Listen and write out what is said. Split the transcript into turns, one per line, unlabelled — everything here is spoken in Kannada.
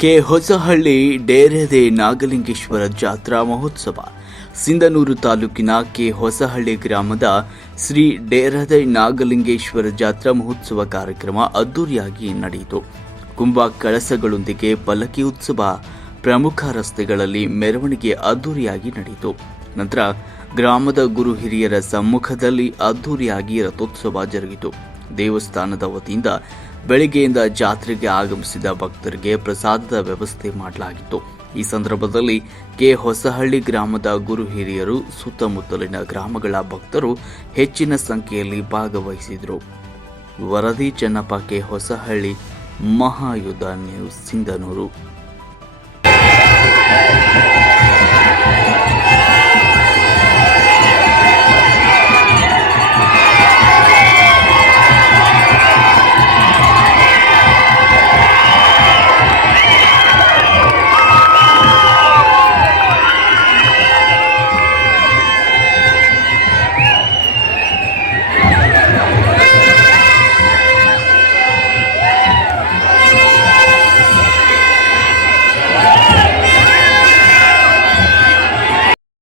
ಕೆ ಹೊಸಹಳ್ಳಿ ಡೇರೆದೆ ನಾಗಲಿಂಗೇಶ್ವರ ಜಾತ್ರಾ ಮಹೋತ್ಸವ. ಸಿಂಧನೂರು ತಾಲೂಕಿನ ಕೆ ಹೊಸಹಳ್ಳಿ ಗ್ರಾಮದ ಶ್ರೀ ಡೇರದೆ ನಾಗಲಿಂಗೇಶ್ವರ ಜಾತ್ರಾ ಮಹೋತ್ಸವ ಕಾರ್ಯಕ್ರಮ ಅದ್ದೂರಿಯಾಗಿ ನಡೆಯಿತು. ಕುಂಭ ಕಳಸಗಳೊಂದಿಗೆ ಪಲ್ಲಕ್ಕಿ ಉತ್ಸವ ಪ್ರಮುಖ ರಸ್ತೆಗಳಲ್ಲಿ ಮೆರವಣಿಗೆ ಅದ್ದೂರಿಯಾಗಿ ನಡೆಯಿತು. ನಂತರ ಗ್ರಾಮದ ಗುರು ಹಿರಿಯರ ಸಮ್ಮುಖದಲ್ಲಿ ಅದ್ದೂರಿಯಾಗಿ ರಥೋತ್ಸವ ಜರುಗಿತು. ದೇವಸ್ಥಾನದ ವತಿಯಿಂದ ಬೆಳಿಗ್ಗೆಯಿಂದ ಜಾತ್ರೆಗೆ ಆಗಮಿಸಿದ ಭಕ್ತರಿಗೆ ಪ್ರಸಾದದ ವ್ಯವಸ್ಥೆ ಮಾಡಲಾಗಿತ್ತು. ಈ ಸಂದರ್ಭದಲ್ಲಿ ಕೆ. ಹೊಸಹಳ್ಳಿ ಗ್ರಾಮದ ಗುರು ಹಿರಿಯರು, ಸುತ್ತಮುತ್ತಲಿನ ಗ್ರಾಮಗಳ ಭಕ್ತರು ಹೆಚ್ಚಿನ ಸಂಖ್ಯೆಯಲ್ಲಿ ಭಾಗವಹಿಸಿದರು. ವರದಿ ಚೆನ್ನಪ್ಪ ಕೆ. ಹೊಸಹಳ್ಳಿ, ಮಹಾಯುಧ ನ್ಯೂಸ್, ಸಿಂಧನೂರು.